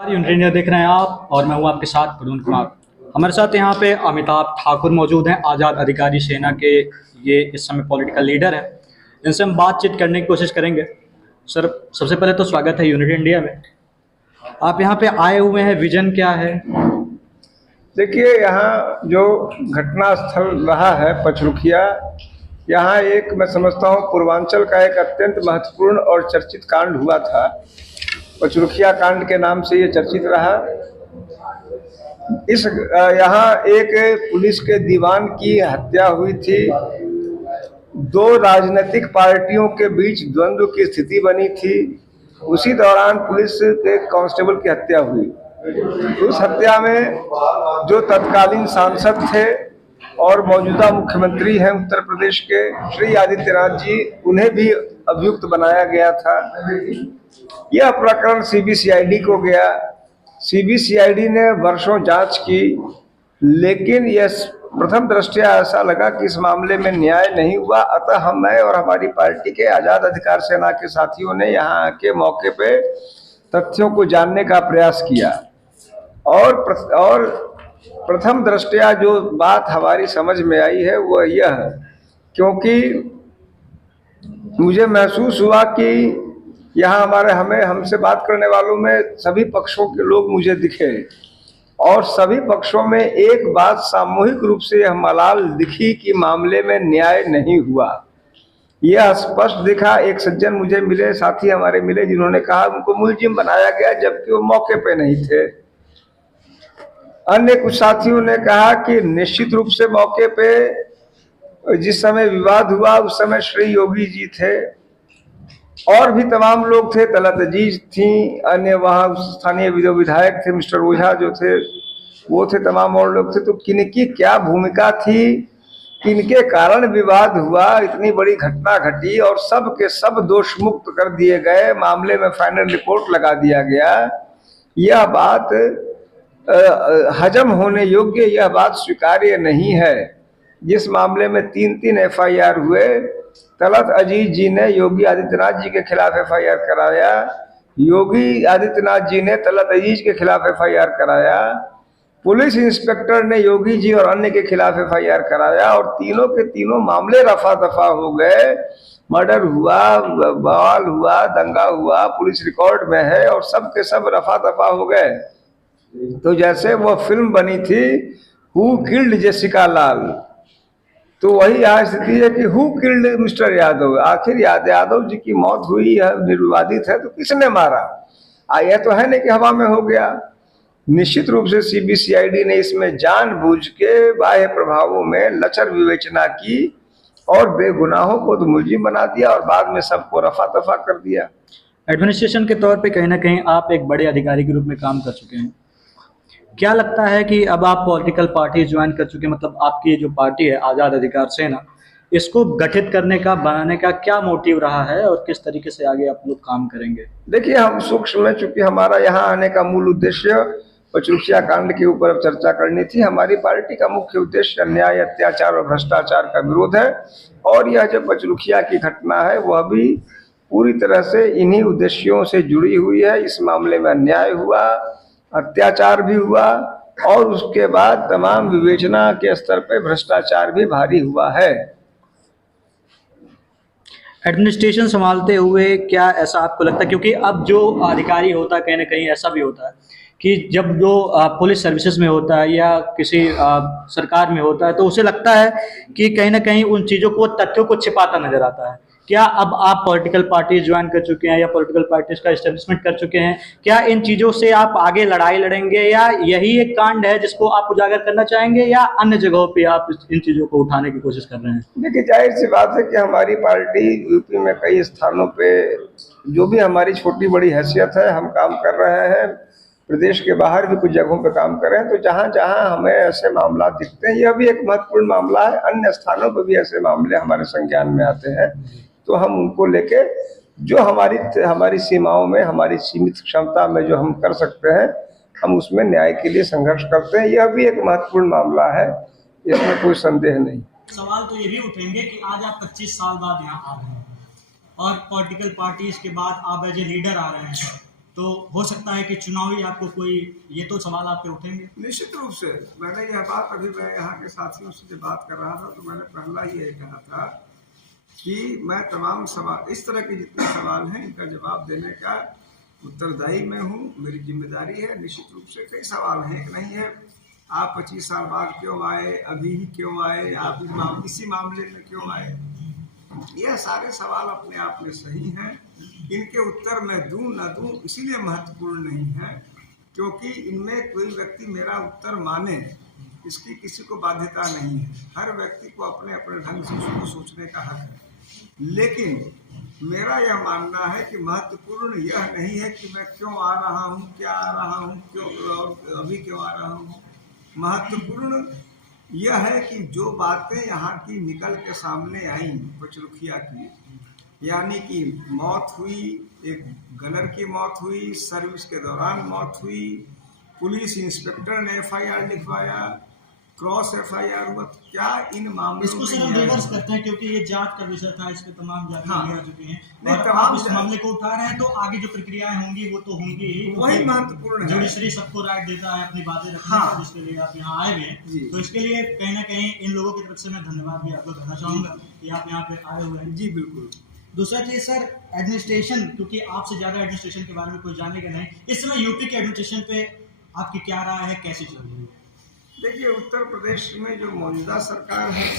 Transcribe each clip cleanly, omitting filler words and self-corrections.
Unit India देख रहे हैं आप और मैं हूं आपके साथ वरुण कुमार। हमारे साथ यहाँ पे अमिताभ ठाकुर मौजूद हैं, आज़ाद अधिकारी सेना के। ये इस समय पॉलिटिकल लीडर हैं। इनसे हम बातचीत करने की कोशिश करेंगे। सर, सबसे पहले तो स्वागत है यूनिट इंडिया में। आप यहाँ पे आए हुए हैं, विजन क्या है? देखिए, यहाँ जो घटना स्थल रहा है पचरुखिया, यहाँ एक मैं समझता हूँ पूर्वांचल का एक अत्यंत महत्वपूर्ण और चर्चित कांड हुआ था। पचरुखिया कांड के नाम से ये चर्चित रहा। यहाँ एक पुलिस के दीवान की हत्या हुई थी। दो राजनीतिक पार्टियों के बीच द्वंद्व की स्थिति बनी थी। उसी दौरान पुलिस के कांस्टेबल की हत्या हुई। उस हत्या में जो तत्कालीन सांसद थे और मौजूदा मुख्यमंत्री हैं उत्तर प्रदेश के श्री आदित्यनाथ जी, उन्हें भी अभियुक्त बनाया गया था। यह प्रकरण सीबीसीआईडी को गया। सीबीसीआईडी ने वर्षों जांच की, लेकिन यह प्रथम दृष्टया ऐसा लगा कि इस मामले में न्याय नहीं हुआ। अतः मैं और हमारी पार्टी के आज़ाद अधिकार सेना के साथियों ने यहाँ आके मौके पे तथ्यों को जानने का प्रयास किया। और प्रथम दृष्टया जो बात हमारी समझ में आई है वह यह है, क्योंकि मुझे महसूस हुआ कि यहाँ हमसे बात करने वालों में सभी पक्षों के लोग मुझे दिखे और सभी पक्षों में एक बात सामूहिक रूप से यह मलाल दिखी कि मामले में न्याय नहीं हुआ। यह स्पष्ट दिखा। एक सज्जन मुझे मिले, साथी हमारे मिले, जिन्होंने कहा उनको मुलजिम बनाया गया जबकि वो मौके पे नहीं थे। अन्य कुछ साथियों ने कहा कि निश्चित रूप से मौके पे जिस समय विवाद हुआ उस समय श्री योगी जी थे और भी तमाम लोग थे, तलत अजीज थी, अन्य वहाँ स्थानीय विधायक थे, मिस्टर ओझा जो थे वो थे, तमाम और लोग थे। तो किनकी क्या भूमिका थी, किनके कारण विवाद हुआ, इतनी बड़ी घटना घटी और सब के सब दोष मुक्त कर दिए गए, मामले में फाइनल रिपोर्ट लगा दिया गया। यह बात हजम होने योग्य, यह बात स्वीकार्य नहीं है। जिस मामले में 3-3 एफआईआर हुए, तलत अजीज जी ने योगी आदित्यनाथ जी के खिलाफ एफआईआर कराया, योगी आदित्यनाथ जी ने तलत अजीज के खिलाफ एफआईआर कराया, पुलिस इंस्पेक्टर ने योगी जी और अन्य के खिलाफ एफआईआर कराया और तीनों के तीनों मामले रफा दफा हो गए। मर्डर हुआ, बवाल हुआ, दंगा हुआ, पुलिस रिकॉर्ड में है और सब के सब रफा दफा हो गए। तो जैसे वो फिल्म बनी थी हु किल्ड जेसिका लाल, तो वही यहाँ स्थिति है कि हु किल्ड मिस्टर यादव। आखिर यादव जी की मौत हुई है, निर्विवादित है, तो किसने मारा? यह तो है नहीं कि हवा में हो गया। निश्चित रूप से सीबीसीआईडी ने इसमें जानबूझ के बाह्य प्रभावों में लचर विवेचना की और बेगुनाहों को तो मुलजिम बना दिया और बाद में सबको रफा दफा कर दिया। एडमिनिस्ट्रेशन के तौर पे कहीं ना कहीं आप एक बड़े अधिकारी के रूप में काम कर चुके हैं। क्या लगता है कि अब आप पॉलिटिकल पार्टी ज्वाइन कर चुके हैं, मतलब आपकी ये जो पार्टी है आज़ाद अधिकार सेना, इसको गठित करने का, बनाने का क्या मोटिव रहा है और किस तरीके से आगे आप लोग काम करेंगे? देखिए, हम सूक्ष्म में, चूंकि हमारा यहाँ आने का मूल उद्देश्य पचरुखिया कांड के ऊपर अब चर्चा करनी थी। हमारी पार्टी का मुख्य उद्देश्य अन्याय, अत्याचार और भ्रष्टाचार का विरोध है और यह जो पचरुखिया की घटना है वह भी पूरी तरह से इन्हीं उद्देश्यों से जुड़ी हुई है। इस मामले में अन्याय हुआ, अत्याचार भी हुआ और उसके बाद तमाम विवेचना के स्तर पर भ्रष्टाचार भी भारी हुआ है। एडमिनिस्ट्रेशन संभालते हुए क्या ऐसा आपको लगता है, क्योंकि अब जो अधिकारी होता है कहीं ना कहीं ऐसा भी होता है कि जब जो पुलिस सर्विसेज में होता है या किसी सरकार में होता है तो उसे लगता है कि कहीं ना कहीं उन चीज़ों को, तथ्यों को छिपाता नजर आता है। क्या अब आप पॉलिटिकल पार्टी ज्वाइन कर चुके हैं या पॉलिटिकल पार्टीज का एस्टेब्लिशमेंट कर चुके हैं, क्या इन चीज़ों से आप आगे लड़ाई लड़ेंगे या यही एक कांड है जिसको आप उजागर करना चाहेंगे या अन्य जगहों पे आप इन चीज़ों को उठाने की कोशिश कर रहे हैं? देखिए, जाहिर सी बात है कि हमारी पार्टी यूपी में कई स्थानों पे, जो भी हमारी छोटी बड़ी हैसियत है, हम काम कर रहे हैं। प्रदेश के बाहर भी कुछ जगहों पे काम कर रहे हैं। तो जहाँ जहाँ हमें ऐसे मामला दिखते हैं, यह भी एक महत्वपूर्ण मामला है, अन्य स्थानों पर भी ऐसे मामले हमारे संज्ञान में आते हैं, तो हम उनको लेके जो हमारी सीमाओं में, हमारी सीमित क्षमता में जो हम कर सकते हैं, हम उसमें न्याय के लिए संघर्ष करते हैं। यह भी एक महत्वपूर्ण मामला है, इसमें कोई संदेह नहीं। सवाल तो ये भी उठेंगे कि आज आप 25 साल बाद यहाँ आ रहे हैं और पॉलिटिकल पार्टीज के बाद आप एज ए लीडर आ रहे हैं तो हो सकता है कि चुनावी आपको कोई ये तो सवाल आपके उठेंगे। निश्चित रूप से मैंने यह बात अभी मैं यहाँ के साथियों से जब बात कर रहा था तो मैंने पहला ही यही कहा था कि मैं तमाम सवाल इस तरह के जितने सवाल हैं इनका जवाब देने का उत्तरदायी मैं हूँ, मेरी जिम्मेदारी है। निश्चित रूप से कई सवाल हैं, एक नहीं है। आप 25 साल बाद क्यों आए, अभी ही क्यों आए, आप इसी मामले में क्यों आए, यह सारे सवाल अपने आप में सही हैं। इनके उत्तर मैं दूं न दूं इसीलिए महत्वपूर्ण नहीं है क्योंकि इनमें कोई व्यक्ति मेरा उत्तर माने इसकी किसी को बाध्यता नहीं है। हर व्यक्ति को अपने अपने ढंग से उसको सोचने का हक है। लेकिन मेरा यह मानना है कि महत्वपूर्ण यह नहीं है कि मैं क्यों आ रहा हूँ, क्या आ रहा हूँ, क्यों और अभी क्यों आ रहा हूँ। महत्वपूर्ण यह है कि जो बातें यहाँ की निकल के सामने आई पचरुखिया की, यानी कि मौत हुई, एक गनर की मौत हुई, सर्विस के दौरान मौत हुई, पुलिस इंस्पेक्टर ने FIR लिखवाया, क्रॉस FIR हुआ, क्या इन मामलों इसको सर हम रिवर्स करते हैं क्योंकि ये जांच का विषय था, इस पे तमाम जांच हाँ, आ चुकी हैं नहीं, और तमाम आप इस मामले को उठा रहे हैं तो आगे जो प्रक्रियाएं होंगी वो तो होंगी ही। वही महत्वपूर्ण है। जुडिशरी सबको राइट देता है अपनी बातें रखने हाँ, का, जिसके लिए आप यहाँ आए हुए हैं। तो इसके लिए कहीं ना कहीं इन लोगों की तरफ से मैं धन्यवाद भी आपको देना चाहूंगा कि आप यहाँ पे आए हुए हैं। जी बिल्कुल। दूसरा चीज सर, एडमिनिस्ट्रेशन, क्योंकि आपसे ज्यादा एडमिनिस्ट्रेशन के बारे में कोई जानेगा नहीं, इस समय यूपी के एडमिनिस्ट्रेशन पे आपकी क्या राय है, कैसी चल रही है? देखिए, उत्तर प्रदेश में जो मौजूदा सरकार है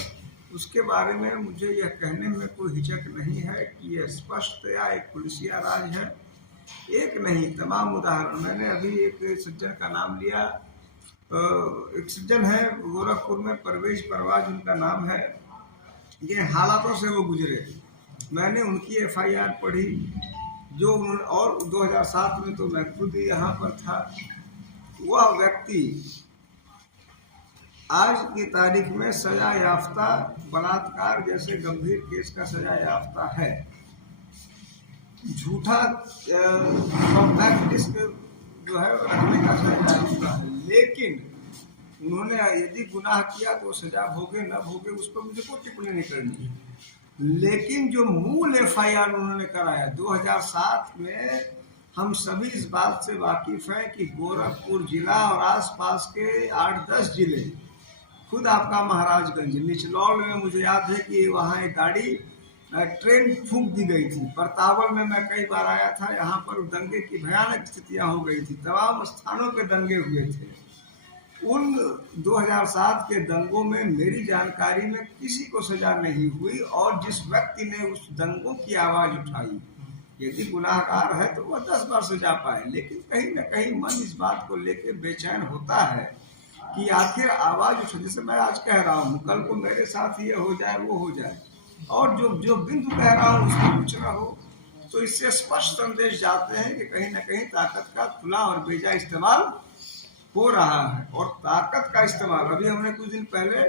उसके बारे में मुझे यह कहने में कोई हिचक नहीं है कि यह स्पष्टतया एक पुलिसिया राज है। एक नहीं, तमाम उदाहरण मैंने अभी एक सज्जन का नाम लिया, एक सज्जन है गोरखपुर में, परवेज परवाज उनका नाम है। ये हालातों से वो गुजरे, मैंने उनकी FIR पढ़ी जो और 2007 में तो मैं खुद यहाँ पर था। वह व्यक्ति आज की तारीख में सजा याफ्ता, बलात्कार जैसे गंभीर केस का सजा याफ्ता है। झूठा कॉम्पैक्ट डिस्क जो है रखने का सजा याफ्ता है। लेकिन उन्होंने यदि गुनाह किया तो सजा भोगे न भोगे उस पर मुझे कोई टिप्पणी नहीं करनी है। लेकिन जो मूल FIR उन्होंने कराया 2007 में, हम सभी इस बात से वाकिफ हैं कि गोरखपुर जिला और आसपास के 8-10 जिले, खुद आपका महाराजगंज, निचलौल में मुझे याद है कि वहाँ एक गाड़ी ट्रेन फूंक दी गई थी। परतावल में मैं कई बार आया था, यहाँ पर दंगे की भयानक स्थितियाँ हो गई थी, तमाम स्थानों पे दंगे हुए थे। उन 2007 के दंगों में मेरी जानकारी में किसी को सजा नहीं हुई और जिस व्यक्ति ने उस दंगों की आवाज़ उठाई, यदि गुनाहगार है तो वह 10 बार सजा पाए। लेकिन कहीं न कहीं मन इस बात को लेकर बेचैन होता है कि आखिर आवाज़ उठे, जैसे मैं आज कह रहा हूँ, कल को मेरे साथ ये हो जाए वो हो जाए, और जो बिंदु कह रहा हूँ उसमें कुछ ना हो, तो इससे स्पष्ट संदेश जाते हैं कि कहीं न कहीं ताकत का खुला और बेजा इस्तेमाल हो रहा है। और ताकत का इस्तेमाल, अभी हमने कुछ दिन पहले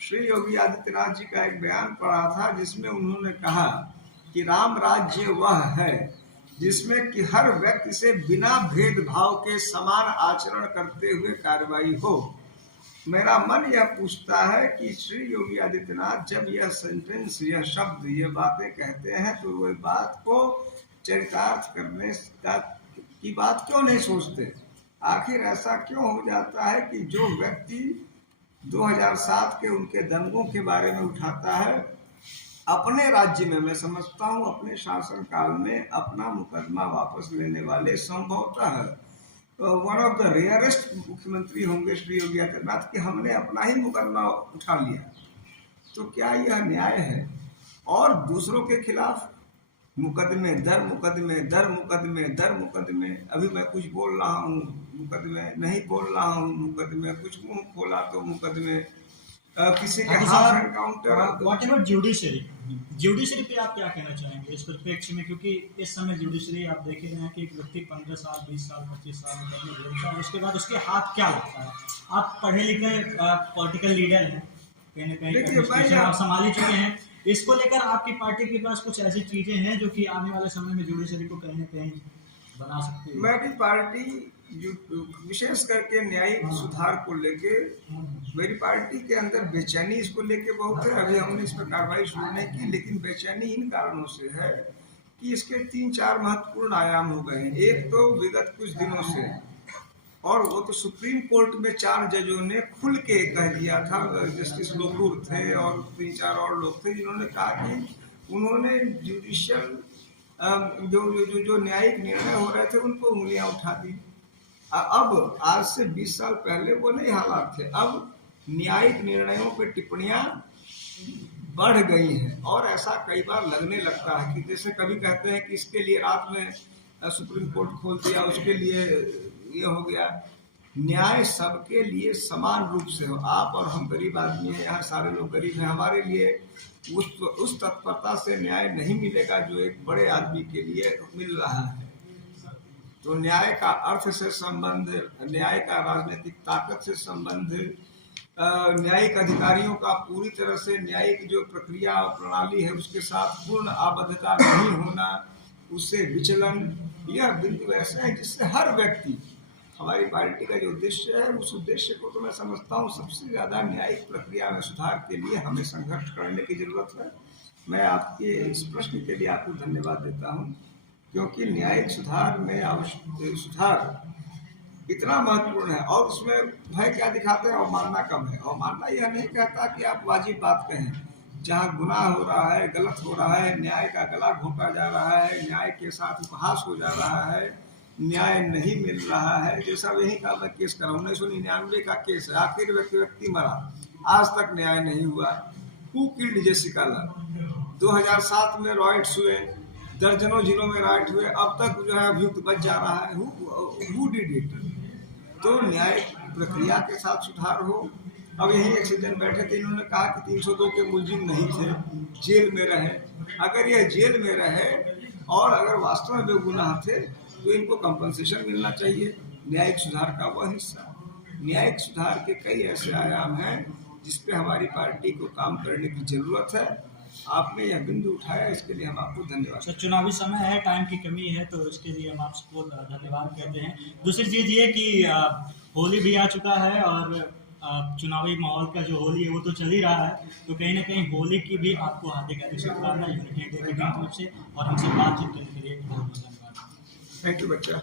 श्री योगी आदित्यनाथ जी का एक बयान पढ़ा था जिसमें उन्होंने कहा कि राम राज्य वह है जिसमें कि हर व्यक्ति से बिना भेदभाव के समान आचरण करते हुए कार्रवाई हो। मेरा मन यह पूछता है कि श्री योगी आदित्यनाथ जब यह सेंटेंस, यह शब्द, ये बातें कहते हैं तो वो बात को चरितार्थ करने की बात क्यों नहीं सोचते। आखिर ऐसा क्यों हो जाता है कि जो व्यक्ति 2007 के उनके दंगों के बारे में उठाता है, अपने राज्य में, मैं समझता हूँ अपने शासनकाल में अपना मुकदमा वापस लेने वाले संभवतः वन ऑफ द रेयरेस्ट मुख्यमंत्री होंगे श्री योगी आदित्यनाथ, कि हमने अपना ही मुकदमा उठा लिया। तो क्या यह न्याय है? और दूसरों के खिलाफ मुकदमे दर मुकदमे दर मुकदमे दर मुकदमे, अभी मैं कुछ बोल रहा हूँ मुकदमे, नहीं बोल रहा हूँ मुकदमे, कुछ मुंह खोला तो मुकदमे, किसी के हाथ एनकाउंटर। व्हाट एवर जुडिशरी पे आप क्या कहना चाहेंगे इस परिप्रेक्ष्य में, क्योंकि इस समय जुडिशरी आप देख रहे हैं कि एक व्यक्ति 15 साल 20 साल 25 साल मुकदमे झेलता है, उसके बाद उसके हाथ क्या लगता है? आप पढ़े लिखे पॉलिटिकल लीडर हैं, कहीं ना कहीं आप संभाल ही चुके हैं, इसको लेकर आपकी पार्टी के पास कुछ ऐसी चीजें हैं जो कि आने वाले समय में जुडिशरी को कहीं ना कहीं बना सकती है? मेरी पार्टी विशेष करके न्यायिक सुधार को लेके, मेरी पार्टी के अंदर बेचैनी इसको लेके बहुत है। अभी हमने इस पर कार्रवाई शुरू नहीं की, लेकिन बेचैनी इन कारणों से है कि इसके 3-4 महत्वपूर्ण आयाम हो गए हैं। एक तो विगत कुछ दिनों से, और वो तो सुप्रीम कोर्ट में 4 जजों ने खुल के कह दिया था, जस्टिस लोकूर थे और 3-4 और लोग थे, जिन्होंने कहा कि उन्होंने जुडिशियल जो न्यायिक निर्णय हो रहे थे उनको उंगलियां उठा दी। अब आज से 20 साल पहले वो नहीं हालात थे। अब न्यायिक निर्णयों पे टिप्पणियां बढ़ गई हैं, और ऐसा कई बार लगने लगता है कि जैसे कभी कहते हैं कि इसके लिए रात में सुप्रीम कोर्ट खोल दिया, उसके लिए ये हो गया। न्याय सबके लिए समान रूप से हो। आप और हम गरीब आदमी हैं, यहाँ सारे लोग गरीब हैं, हमारे लिए उस तत्परता से न्याय नहीं मिलेगा जो एक बड़े आदमी के लिए मिल रहा है। तो न्याय का अर्थ से संबंध, न्याय का राजनीतिक ताकत से संबंध, न्यायिक अधिकारियों का पूरी तरह से न्यायिक जो प्रक्रिया और प्रणाली है उसके साथ पूर्ण आबद्धता नहीं होना, उससे विचलन, यह बिंदु ऐसे है जिससे हर व्यक्ति, हमारी पार्टी का जो उद्देश्य है उस उद्देश्य को तो मैं समझता हूँ सबसे ज़्यादा न्यायिक प्रक्रिया में सुधार के लिए हमें संघर्ष करने की जरूरत है। मैं आपके इस प्रश्न के लिए आपको धन्यवाद देता हूँ, क्योंकि न्यायिक सुधार में सुधार इतना महत्वपूर्ण है। और उसमें भय क्या दिखाते हैं, अवमानना कम है। अवमानना यह नहीं कहता कि आप वाजिब बात कहें, जहाँ गुनाह हो रहा है, गलत हो रहा है, न्याय का गला घोंटा जा रहा है, न्याय के साथ उपहास हो जा रहा है, न्याय नहीं मिल रहा है। जैसा वही का मैं केस करा, 1999 का केस है, आखिर व्यक्ति मरा, आज तक न्याय नहीं हुआ। हु किल्ड जेसिका लव, 2007 में रॉयट्स हुए, दर्जनों जिलों में राइट हुए, अब तक जो है अभियुक्त बच जा रहा है। Who did it? तो न्याय प्रक्रिया के साथ सुधार हो। अब यही एक सज्जन बैठे थे, इन्होंने कहा कि 302 के मुलजिम नहीं थे, जेल में रहे। अगर यह जेल में रहे और अगर वास्तव में बेगुनाह थे तो इनको कंपनसेशन मिलना चाहिए, न्यायिक सुधार का वह हिस्सा। न्यायिक सुधार के कई ऐसे आयाम हैं जिस पे हमारी पार्टी को काम करने की जरूरत है। आपने यह बिंदु उठाया, इसके लिए हम आपको धन्यवाद। सर, चुनावी समय है, टाइम की कमी है, तो इसके लिए हम आपको धन्यवाद कहते हैं। दूसरी चीज़ ये कि होली भी आ चुका है और चुनावी माहौल का जो होली है वो तो चल ही रहा है, तो कहीं ना कहीं होली की भी आपको हार्दिक हार्दिक शुभकामनाएं यूनिटी इंडिया की तरफ से, और हमसे बातचीत करने के लिए बहुत बहुत धन्यवाद। थैंक यू बच्चा।